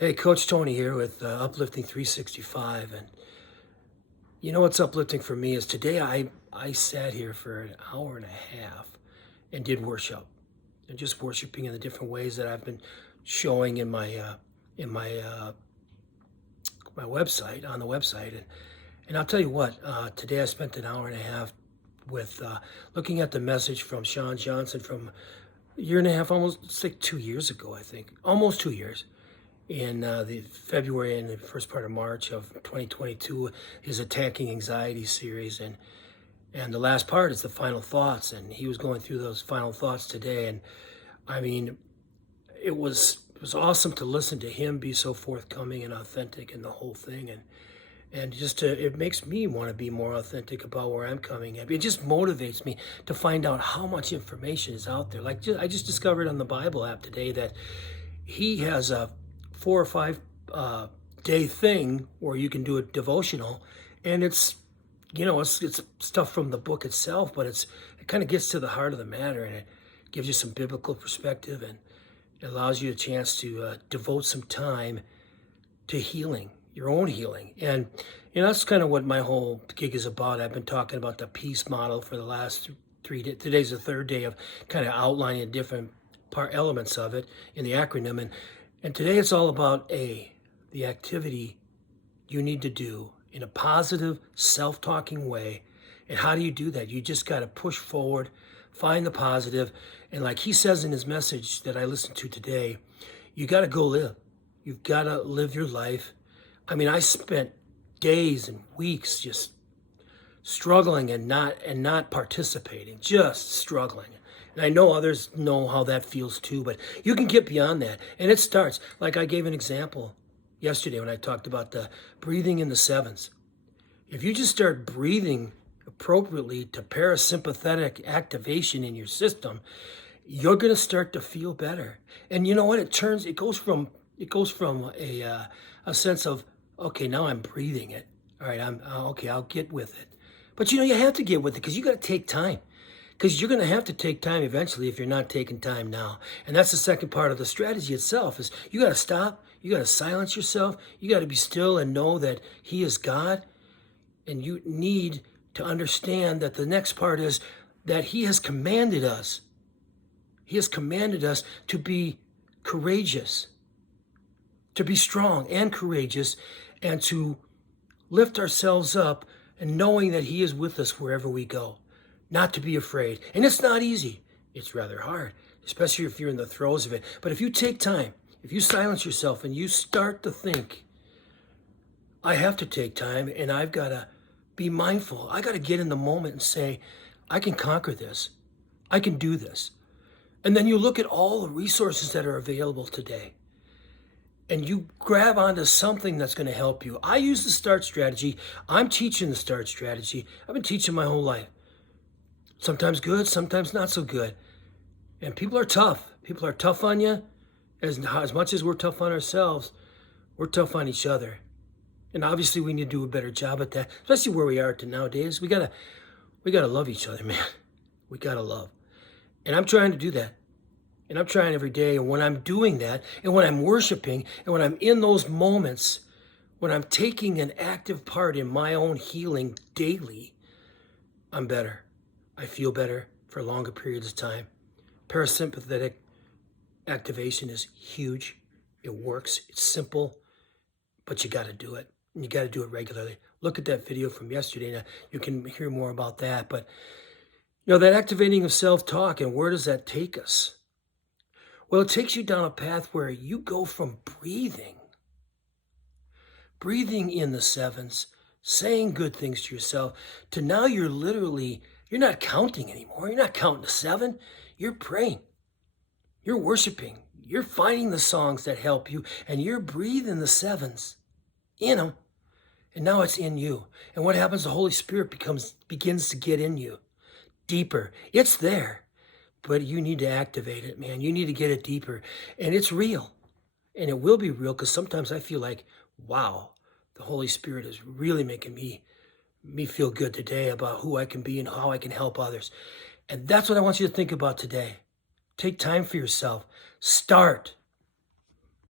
Hey, Coach Tony here with Uplifting 365. And you know what's uplifting for me is today I sat here for an hour and a half and did worship. And just worshiping in the different ways that I've been showing in my my website, on the website. And I'll tell you what, today I spent an hour and a half with looking at the message from Sean Johnson from a year and a half, almost, it's like 2 years ago, I think. Almost 2 years. In the February and the first part of March of 2022, his Attacking Anxiety series, and the last part is the final thoughts, and he was going through those final thoughts today. And I mean, it was awesome to listen to him be so forthcoming and authentic in the whole thing, and just it makes me want to be more authentic about where I'm coming at. It just motivates me to find out how much information is out there. Like, I just discovered on the Bible app today that he has a 4 or 5 day thing where you can do a devotional, and it's stuff from the book itself, but it kind of gets to the heart of the matter, and it gives you some biblical perspective, and it allows you a chance to devote some time to healing, your own healing. And that's kind of what my whole gig is about. I've been talking about the peace model for the last 3 days. Today's the third day of kind of outlining the different elements of it in the acronym. And today it's all about the activity you need to do in a positive, self-talking way. And how do you do that? You just got to push forward, find the positive. And like he says in his message that I listened to today, you got to go live. You've got to live your life. I mean, I spent days and weeks just struggling and not participating, just struggling. And I know others know how that feels too, but you can get beyond that. And it starts, like I gave an example yesterday when I talked about the breathing in the sevens. If you just start breathing appropriately to parasympathetic activation in your system, you're going to start to feel better. And you know what? It goes from a sense of, okay, now I'm breathing it. All right, okay, I'll get with it. But you have to get with it because you got to take time. Because you're going to have to take time eventually if you're not taking time now. And that's the second part of the strategy itself, is you got to stop. You got to silence yourself. You got to be still and know that he is God. And you need to understand that the next part is that he has commanded us. He has commanded us to be courageous, to be strong and courageous, and to lift ourselves up and knowing that he is with us wherever we go. Not to be afraid. And it's not easy. It's rather hard, especially if you're in the throes of it. But if you take time, if you silence yourself and you start to think, I have to take time and I've got to be mindful. I got to get in the moment and say, I can conquer this. I can do this. And then you look at all the resources that are available today and you grab onto something that's going to help you. I use the START strategy. I'm teaching the START strategy. I've been teaching my whole life. Sometimes good, sometimes not so good. And people are tough. People are tough on you. As much as we're tough on ourselves, we're tough on each other. And obviously we need to do a better job at that, especially where we are nowadays. We gotta love each other, man. We gotta love. And I'm trying to do that. And I'm trying every day. And when I'm doing that, and when I'm worshiping, and when I'm in those moments, when I'm taking an active part in my own healing daily, I'm better. I feel better for longer periods of time. Parasympathetic activation is huge. It works. It's simple, but you got to do it. And you got to do it regularly. Look at that video from yesterday. Now, you can hear more about that. But, that activating of self-talk, and where does that take us? Well, it takes you down a path where you go from breathing in the sevens, saying good things to yourself, to now you're not counting anymore. You're not counting to 7. You're praying. You're worshiping. You're finding the songs that help you, and you're breathing the sevens in them. And now it's in you. And what happens? The Holy Spirit begins to get in you deeper. It's there, but you need to activate it, man. You need to get it deeper. And it's real. And it will be real, because sometimes I feel like, wow, the Holy Spirit is really making me feel good today about who I can be and how I can help others. And that's what I want you to think about today. Take time for yourself. Start.